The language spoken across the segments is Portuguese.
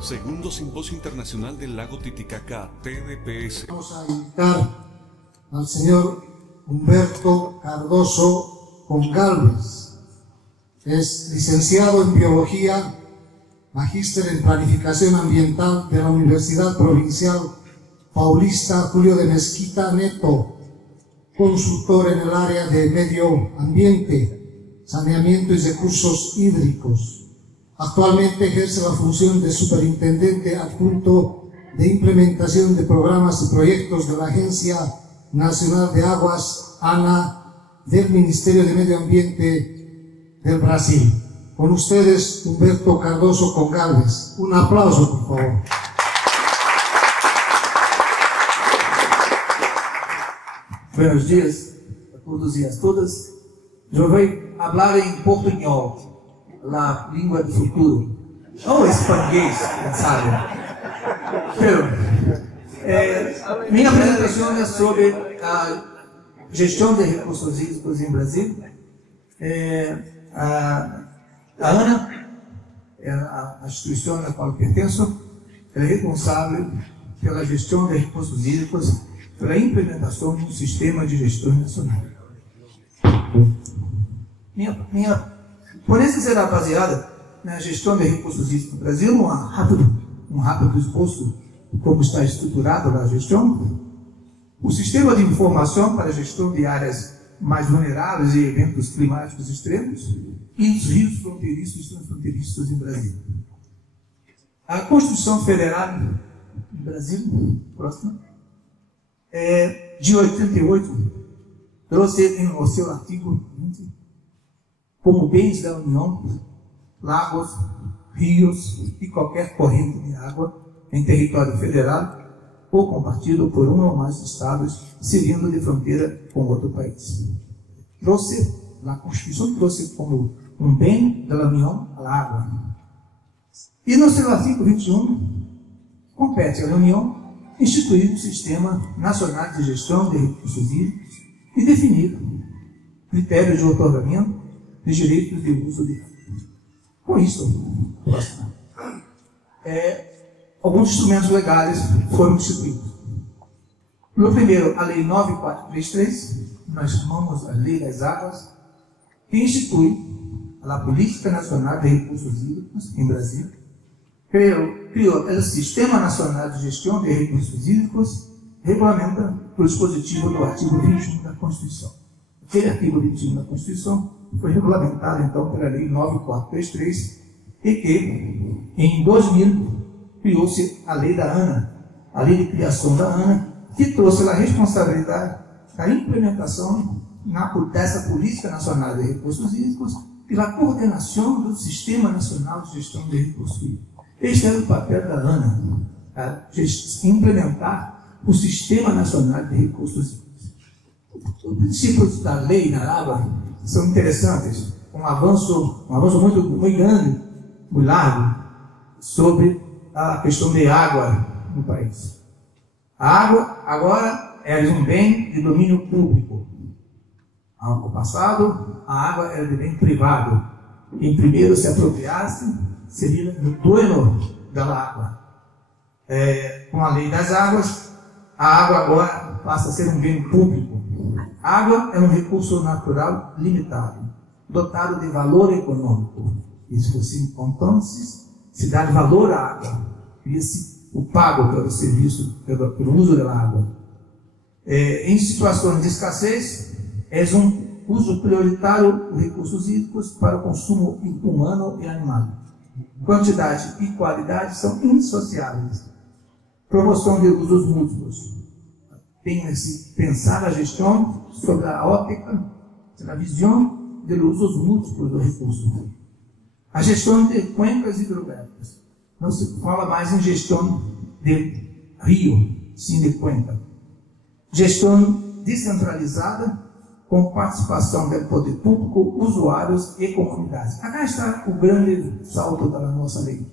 Segundo Simposio Internacional del Lago Titicaca, TDPS. Vamos a invitar al señor Humberto Cardoso Goncalves. Es licenciado en Biología, magíster en Planificación Ambiental de la Universidad Provincial Paulista Julio de Mesquita Neto, consultor en el área de medio ambiente, saneamiento y recursos hídricos. Actualmente ejerce la función de superintendente adjunto de implementación de programas y proyectos de la Agencia Nacional de Aguas, ANA, del Ministerio de Medio Ambiente del Brasil. Con ustedes, Humberto Cardoso Goncalves. Un aplauso, por favor. Buenos dias a todos e a todas. Eu vou falar em portunhol, a língua do futuro, ou espanhol, sabe? Minha apresentação é sobre a gestão de recursos hídricos em Brasil. A ANA, a instituição a qual pertenço, é responsável pela gestão de recursos hídricos, pela implementação de um sistema de gestão nacional. Minha ponência será baseada na gestão de recursos hídricos no Brasil, um rápido esboço de como está estruturada a gestão, o sistema de informação para a gestão de áreas mais vulneráveis e eventos climáticos extremos e os rios fronteiriços e transfronteiriços em Brasil. A Constituição Federal do Brasil, próxima, de 88, trouxe no seu artigo 20 como bens da União, lagos, rios e qualquer corrente de água em território federal ou compartido por um ou mais estados servindo de fronteira com outro país. A Constituição trouxe como um bem da União a água. E no seu artigo 21, compete à União instituir um sistema nacional de gestão de recursos hídricos e definir critérios de outorgamento de direitos de uso de água. Com isso, alguns instrumentos legais foram instituídos. No primeiro, a Lei 9433, nós chamamos a Lei das Águas, que institui a Política Nacional de Recursos Hídricos em Brasil, criou o Sistema Nacional de Gestão de Recursos Hídricos, regulamenta o dispositivo do artigo 21 da Constituição. Aquele artigo 21 da Constituição foi regulamentado, então, pela Lei 9433, e que, em 2000, criou-se a Lei da ANA, a Lei de Criação da ANA, que trouxe a responsabilidade da implementação dessa Política Nacional de Recursos Hídricos pela coordenação do Sistema Nacional de Gestão de Recursos Hídricos. Este é o papel da ANA, implementar o Sistema Nacional de Recursos Hídricos. Os princípios da lei na água são interessantes, um avanço muito grande, muito largo, sobre a questão de água no país. A água agora é um bem de domínio público. No passado, a água era de bem privado. Quem primeiro se apropriasse seria o dono da água. Com a Lei das Águas, a água agora passa a ser um bem público. A água é um recurso natural limitado, dotado de valor econômico. Isso assim, então, se dá valor à água, cria-se o pago pelo serviço, pelo uso da água. Em situações de escassez, é um uso prioritário de recursos hídricos para o consumo humano e animal. Quantidade e qualidade são indissociáveis. Promoção de usos múltiplos. Tem-se pensar a gestão sobre a ótica, a visão de usos múltiplos do recurso. A gestão de cuencas hidrográficas. Não se fala mais em gestão de rio, sim de cuenca. Gestão descentralizada com participação do poder público, usuários e comunidades. Aqui está o grande salto da nossa lei.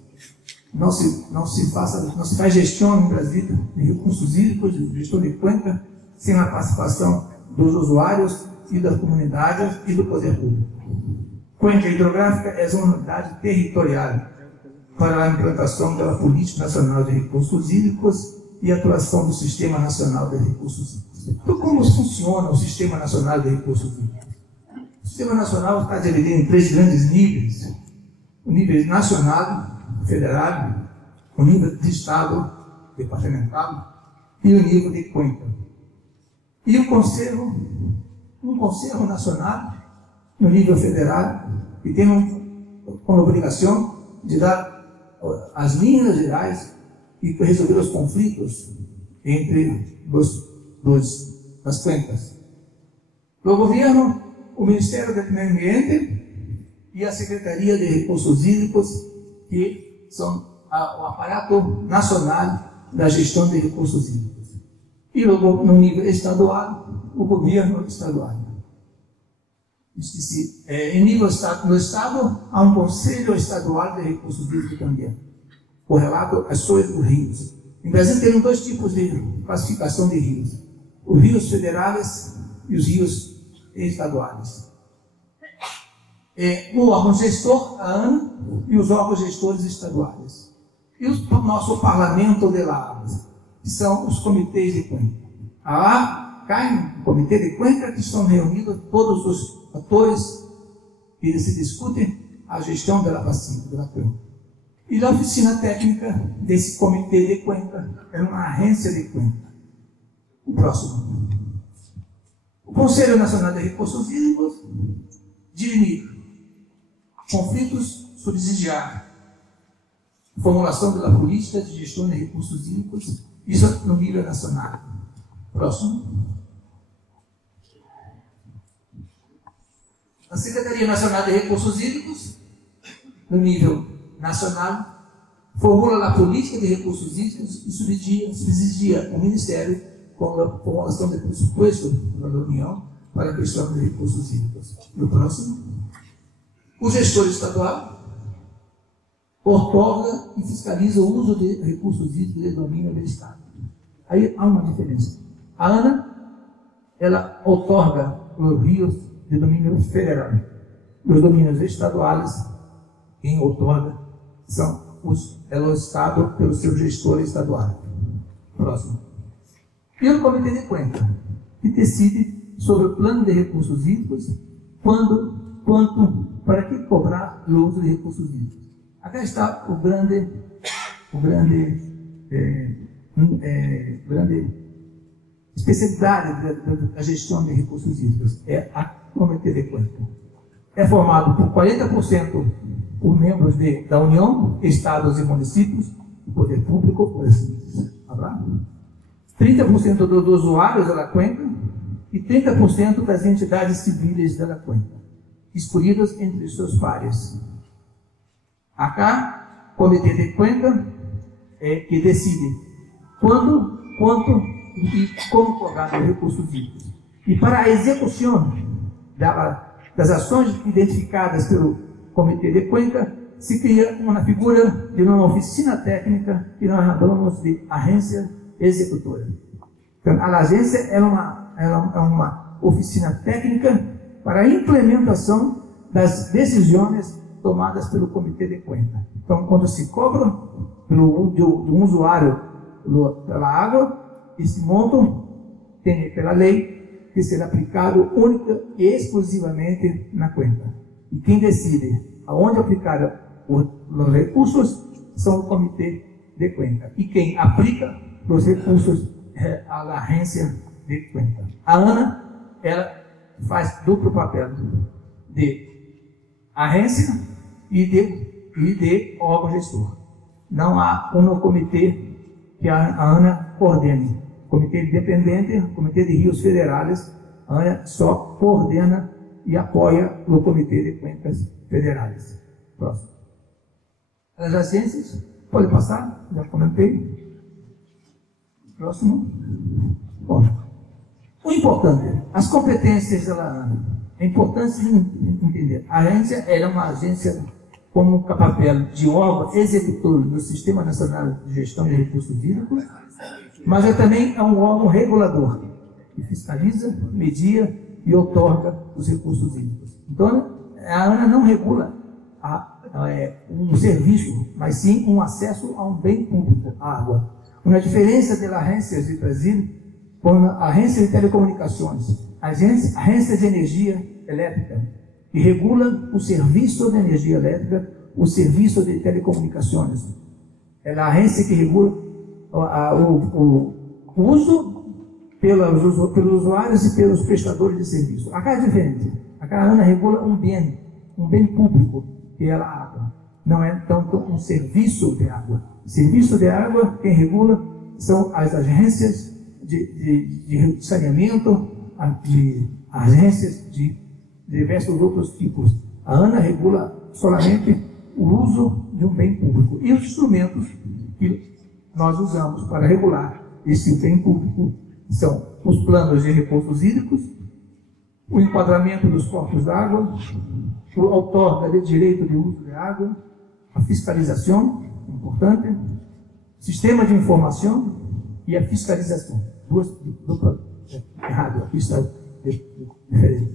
Não se faz gestão no Brasil de recursos hídricos, de gestão de cuenca, sem a participação dos usuários e das comunidades e do poder público. Cuenca hidrográfica é uma unidade territorial para a implantação da Política Nacional de Recursos Hídricos e atuação do Sistema Nacional de Recursos Hídricos. Então, como funciona o Sistema Nacional de Recursos Hídricos? O Sistema Nacional está dividido em 3 grandes níveis: o nível nacional, federal, o nível de Estado, departamental, e o nível de cuenca. E um Conselho Nacional, no nível federal, que tem uma obrigação de dar as linhas gerais e resolver os conflitos entre as cuencas. Do governo, o Ministério do Meio Ambiente e a Secretaria de Recursos Hídricos, que são o aparato nacional da gestão de recursos hídricos. E no nível estadual, o governo estadual. No Estado, há um Conselho Estadual de Recursos Hídricos também, correlato às sois dos rios. Em Brasil, tem 2 tipos de classificação de rios: os rios federais e os rios estaduais. O órgão gestor, a ANA, e os órgãos gestores estaduais. E o nosso Parlamento de Águas, que são os comitês de cuenca. Lá cai no comitê de cuenca, que estão reunidos todos os atores que se discutem a gestão da bacia, da cuenca. E a oficina técnica desse comitê de cuenca é uma agência de cuenca. O próximo. O Conselho Nacional de Recursos Hídricos dirige conflitos subsidiários, formulação da política de gestão de recursos hídricos, isso no nível nacional. Próximo. A Secretaria Nacional de Recursos Hídricos, no nível nacional, formula a política de recursos hídricos e subsidia o Ministério com a formulação de pressuposto da União para a questão de recursos hídricos. No próximo. O gestor estadual outorga e fiscaliza o uso de recursos hídricos de domínio do Estado. Aí há uma diferença. A ANA, ela outorga os rios de domínio federal. Os domínios estaduais, quem outorga é o Estado pelo seu gestor estadual. Próximo. E o Comitê de Cuenca, que decide sobre o plano de recursos hídricos, quando, quanto, para que cobrar o uso de recursos hídricos. Aqui está o grande especialidade da gestão de recursos hídricos, é a Comitê de Cuenca. É formado por 40% por membros da União, estados e municípios, do poder público, por assim dizer, 30% dos usuários da cuenca e 30% das entidades civis da cuenca, escolhidas entre seus pares. Acá, Comitê de Cuenca que decide quando, quanto e como cobrar os recursos hídricos. E para a execução das ações identificadas pelo Comitê de Cuenca, se cria uma figura de uma oficina técnica que nós chamamos de agência executora. Então, a agência é uma oficina técnica para a implementação das decisões tomadas pelo Comitê de Cuenca. Então, quando se cobra de um usuário pela água, esse monto tem, pela lei, que ser aplicado única e exclusivamente na cuenca. E quem decide aonde aplicar os recursos são o Comitê de Cuenca. E quem aplica os recursos é a agência de Cuenca. A ANA, ela faz duplo papel de agência e de órgão gestor. Não há um comitê que a ANA coordene. Comitê independente, Comitê de Rios Federais, a ANA só coordena e apoia o Comitê de Cuencas Federais. Próximo. As agências, pode passar, já comentei. Próximo. Bom, o importante, as competências da ANA. É importante entender. A agência é uma agência com o papel de órgão executor do Sistema Nacional de Gestão de Recursos Hídricos, mas também é um órgão regulador, que fiscaliza, media e outorga os recursos hídricos. Então, a ANA não regula um serviço, mas sim um acesso a um bem público, a água. Uma diferença da agência de Brasil com a agência de telecomunicações, a agência de energia elétrica, que regula o serviço de energia elétrica, o serviço de telecomunicações. É a agência que regula o uso pelos usuários e pelos prestadores de serviço. A é diferente. A ANA regula um bem público, que é a água. Não é tanto um serviço de água. Serviço de água, quem regula são as agências de saneamento, agências de diversos outros tipos. A ANA regula solamente o uso de um bem público. E os instrumentos que nós usamos para regular esse bem público são os planos de recursos hídricos, o enquadramento dos corpos d'água, o outorga de direito de uso de água, a fiscalização, importante, sistema de informação e a fiscalização. Errado, aqui está diferente.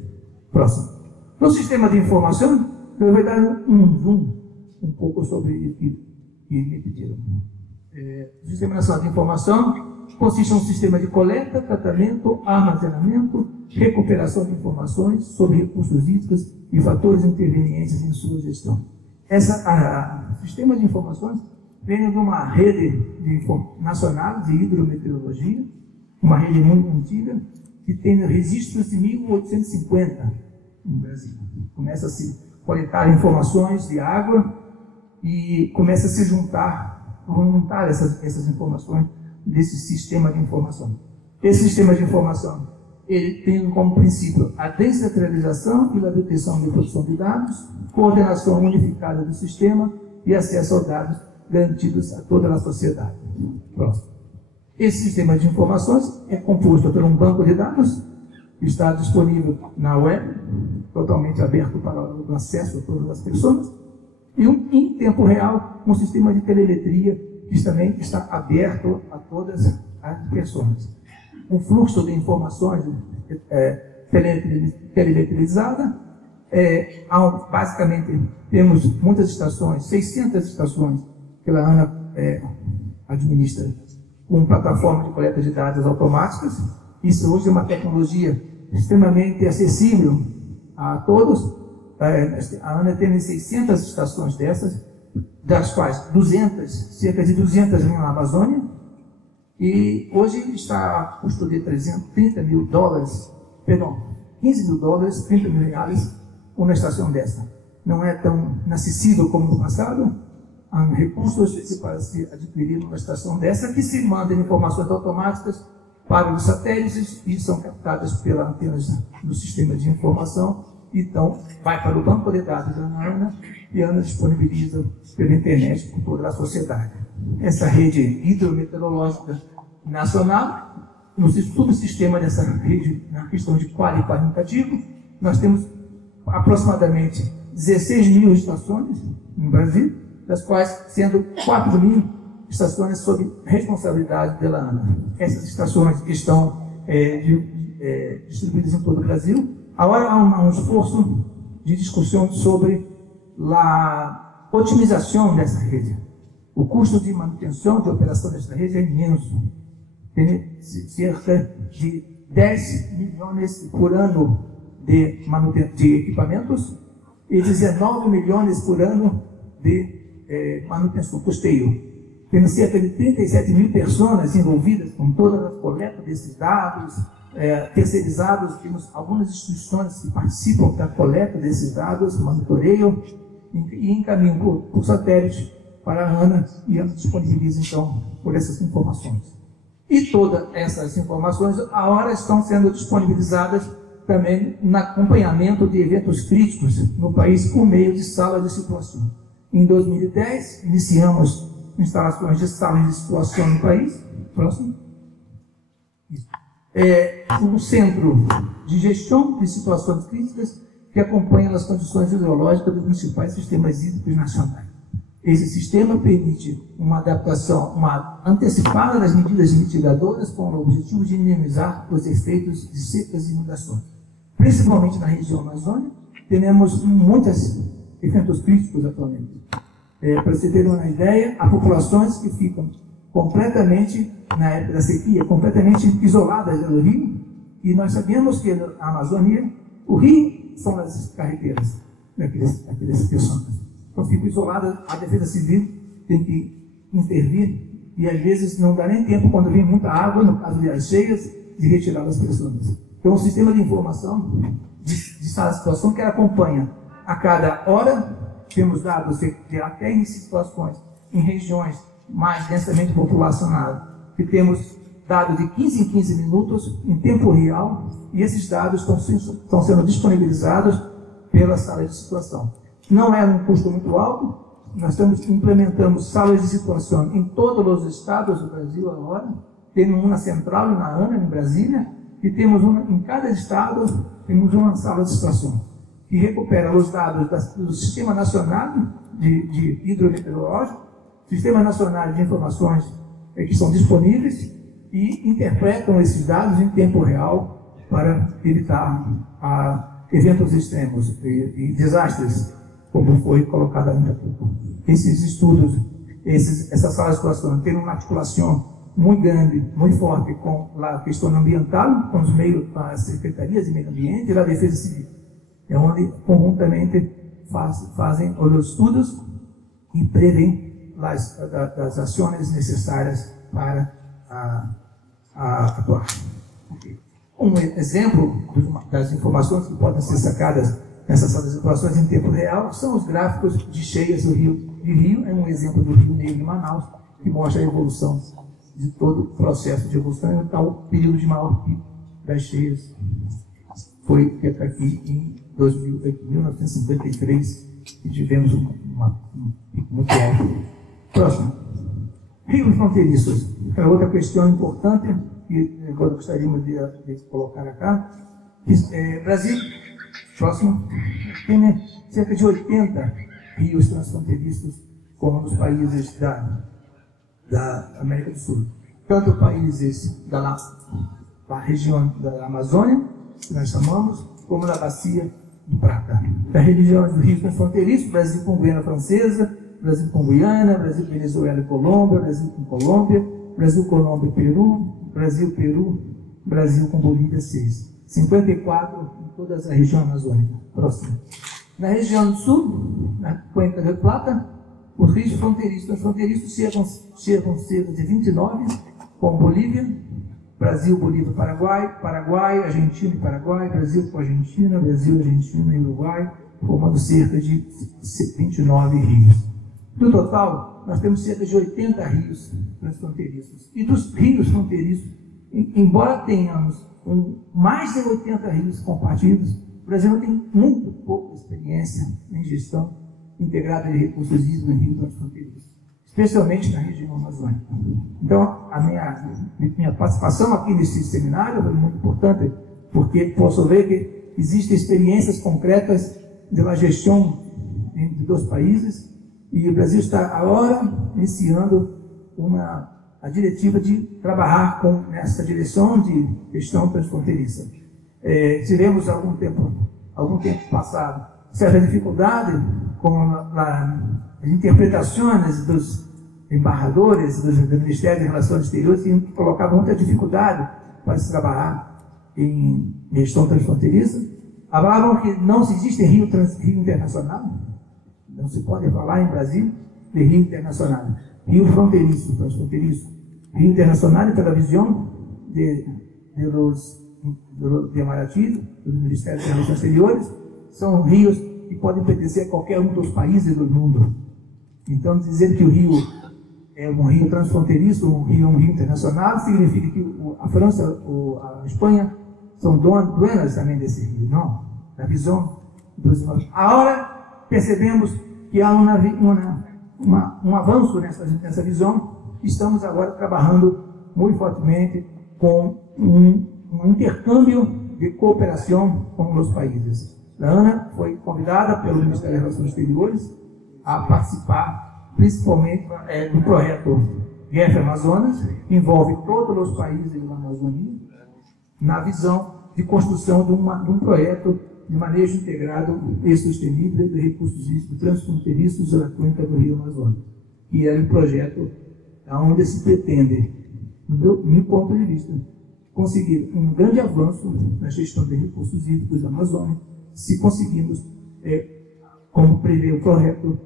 Próximo. No sistema de informação, eu vou dar um zoom um pouco sobre o que me pediram. O Sistema Nacional de Informação consiste em um sistema de coleta, tratamento, armazenamento, recuperação de informações sobre recursos hídricos e fatores intervenientes em sua gestão. O sistema de informações vem de uma rede nacional de hidrometeorologia, uma rede muito antiga, que tem registros de 1850 no Brasil. Começa a se coletar informações de água e começa a se juntar essas informações desse sistema de informação. Esse sistema de informação, ele tem como princípio a descentralização e a obtenção de produção de dados, coordenação unificada do sistema e acesso aos dados garantidos a toda a sociedade. Próximo. Esse sistema de informações é composto por um banco de dados que está disponível na web, totalmente aberto para o acesso a todas as pessoas, e em tempo real, um sistema de telemetria que também está aberto a todas as pessoas. Um fluxo de informações telemetrizada. Basicamente, temos muitas estações, 600 estações, que a ANA administra com plataforma de coleta de dados automáticas. Isso hoje é uma tecnologia extremamente acessível a todos. A ANA tem 600 estações dessas, das quais cerca de 200 na Amazônia, e hoje está a custo de $30 mil, 15 mil dólares, 30 mil reais, uma estação dessa. Não é tão inacessível como no passado. Há recursos para se adquirir uma estação dessa, que se mandam informações automáticas para os satélites e são captadas pelas antenas do sistema de informação. Então, vai para o banco de dados da ANA e a ANA disponibiliza pela internet para toda a sociedade. Essa rede hidrometeorológica nacional, no subsistema dessa rede, na questão de qualitativo, nós temos aproximadamente 16 mil estações no Brasil, das quais sendo 4 mil estações sob responsabilidade da ANA. Essas estações estão distribuídas em todo o Brasil. Agora há um esforço de discussão sobre a otimização dessa rede. O custo de manutenção de operação dessa rede é imenso. Tem cerca de 10 milhões por ano de equipamentos e 19 milhões por ano de manutenção, custeio. Tem cerca de 37 mil pessoas envolvidas com toda a coleta desses dados, terceirizados. Temos algumas instituições que participam da coleta desses dados, monitoreiam e encaminham por satélite para a ANA, e a ANA disponibiliza então por essas informações. E todas essas informações agora estão sendo disponibilizadas também no acompanhamento de eventos críticos no país por meio de sala de situação. Em 2010, iniciamos instalações de salas de situação no país. Próximo. Um centro de gestão de situações críticas que acompanha as condições hidrológicas dos principais sistemas hídricos nacionais. Esse sistema permite uma adaptação, uma antecipada das medidas mitigadoras com o objetivo de minimizar os efeitos de secas e inundações. Principalmente na região Amazônia, temos muitas eventos críticos atualmente. Para você ter uma ideia, há populações que ficam completamente, na época da sequia, completamente isoladas do rio, e nós sabemos que na Amazônia, o rio são as carreteiras daquelas pessoas. Então ficam isoladas, a defesa civil tem que intervir, e às vezes não dá nem tempo, quando vem muita água, no caso de as cheias, de retirar as pessoas. Então, um sistema de informação de situação que acompanha a cada hora, temos dados de até em situações, em regiões mais densamente populacionadas, que temos dados de 15 em 15 minutos, em tempo real, e esses dados estão sendo disponibilizados pela sala de situação. Não é um custo muito alto, nós implementamos salas de situação em todos os estados do Brasil agora, temos uma central na ANA, em Brasília, e temos em cada estado, temos uma sala de situação, que recupera os dados do Sistema Nacional de Hidrometeorológico, Sistema Nacional de Informações que são disponíveis, e interpretam esses dados em tempo real para evitar eventos extremos e desastres, como foi colocado ainda há pouco. Esses estudos, essas salas de situação têm uma articulação muito grande, muito forte com a questão ambiental, com as secretarias de meio ambiente e a defesa civil. É onde conjuntamente fazem os estudos e prevêem as ações necessárias para atuar. Um exemplo das informações que podem ser sacadas nessas salas de situações em tempo real são os gráficos de cheias do Rio. É um exemplo do Rio Negro em Manaus, que mostra a evolução de todo o processo de evolução, e o período de maior pico das cheias foi aqui em 1953, que tivemos um pico muito alto. Próximo. Rios fronteiriços. É outra questão importante que agora gostaríamos de colocar aqui. Brasil, próximo, tem cerca de 80 rios transfronteiriços, como nos países da América do Sul. Tanto países da região da Amazônia, que nós chamamos, como da Bacia de Prata. Da região dos rios transfronteiriços, Brasil com Guiana Francesa, Brasil com Guiana, Brasil, Venezuela e Colômbia, Brasil com Colômbia, Brasil, Colômbia e Peru, Brasil, Peru, Brasil com Bolívia 6. 54 em toda a região amazônica. Próximo. Na região do sul, na Cuenca del Plata, os rios transfronteiriços chegam cerca de 29, com Bolívia, Brasil, Bolívia, Paraguai, Argentina e Paraguai, Brasil com Argentina, Brasil, Argentina e Uruguai, formando cerca de 29 rios. No total, nós temos cerca de 80 rios transfronteiriços. E dos rios fronteiriços, embora tenhamos mais de 80 rios compartidos, o Brasil tem muito pouca experiência em gestão integrada de recursos hídricos em rios transfronteiriços, especialmente na região amazônica. Então, a minha participação aqui nesse seminário foi muito importante, porque posso ver que existem experiências concretas da gestão entre dois países, e o Brasil está agora iniciando a diretiva de trabalhar nessa direção de gestão transfronteiriça. Tivemos algum tempo passado certa dificuldade com as interpretações dos embaixadores do Ministério de Relações Exteriores, que colocavam muita dificuldade para se trabalhar em gestão transfronteiriça. Falavam que não existe rio internacional, não se pode falar em Brasil de rio internacional. Rio fronteiriço, transfronteiriço. Rio internacional, pela visão de Itamaraty, do Ministério das Relações Exteriores, são rios que podem pertencer a qualquer um dos países do mundo. Então, dizer que o rio é um rio transfronteiriço, um rio internacional, significa que a França ou a Espanha são donas também desse rio. Não. Na visão dos... Agora, percebemos que há um avanço nessa visão. Estamos agora trabalhando muito fortemente com um intercâmbio de cooperação com os países. A Ana foi convidada pelo Ministério das Relações Exteriores a participar, principalmente do projeto Guerra Amazonas, que envolve todos os países da Amazônia, na visão de construção de um projeto de manejo integrado e sustenível de recursos hídricos transfronteiriços da cuenca do Rio Amazonas, que era um projeto onde se pretende, no meu ponto de vista, conseguir um grande avanço na gestão de recursos hídricos da Amazônia, se conseguirmos, como prevê o projeto,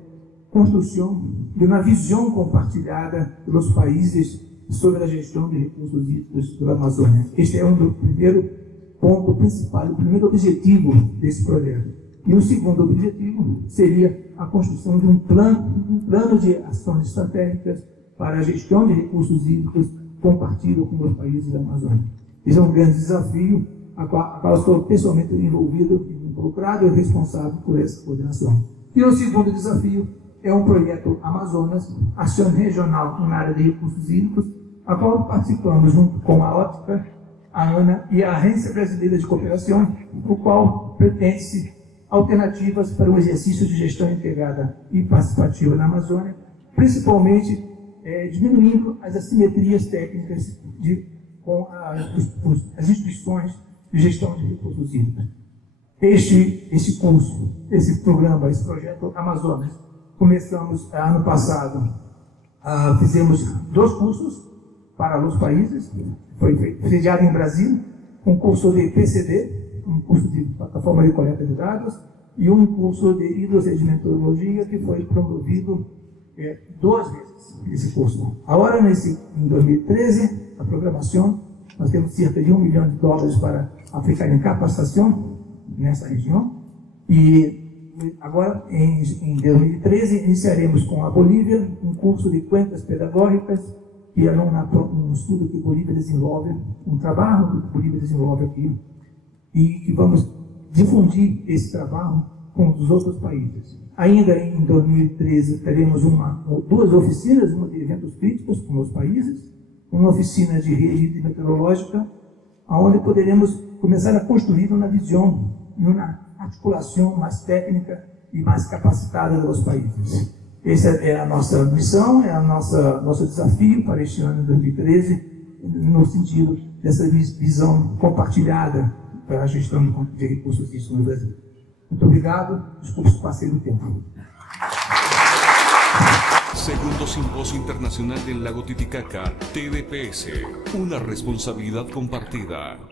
construção de uma visão compartilhada pelos países sobre a gestão de recursos hídricos da Amazônia. Este é um primeiro ponto principal, o primeiro objetivo desse projeto. E o segundo objetivo seria a construção de um plano de ações estratégicas para a gestão de recursos hídricos compartilhado com os países da Amazônia. Esse é um grande desafio, a qual estou pessoalmente envolvido, involucrado e responsável por essa coordenação. E o segundo desafio é um projeto Amazonas, Ação Regional na área de recursos hídricos, a qual participamos junto com a Ótica, a ANA e a Agência Brasileira de Cooperação, o qual pretende-se alternativas para o exercício de gestão integrada e participativa na Amazônia, principalmente diminuindo as assimetrias técnicas com as instituições de gestão de recursos hídricos. Este curso, esse programa, esse projeto Amazonas, começamos ano passado, fizemos 2 cursos para os países, foi sediado em Brasília, um curso de PCD, um curso de plataforma de coleta de dados, e um curso de hidrossedimentologia que foi promovido 2 vezes esse curso. Agora, em 2013, a programação, nós temos cerca de $1 milhão para aplicar em capacitação nessa região, e agora, em 2013, iniciaremos com a Bolívia um curso de cuencas pedagógicas, que é um estudo que Bolívia desenvolve, um trabalho que Bolívia desenvolve aqui, e que vamos difundir esse trabalho com os outros países. Ainda em 2013, teremos 2 oficinas, uma de eventos críticos com os países, uma oficina de rede meteorológica, onde poderemos começar a construir uma visão, uma articulação mais técnica e mais capacitada dos países. Essa é a nossa missão, é nosso desafio para este ano de 2013, no sentido dessa visão compartilhada para a gestão de recursos hídricos no Brasil. Muito obrigado, desculpe se passei do tempo. Segundo Simposio Internacional del Lago Titicaca, TDPS, una responsabilidad compartida.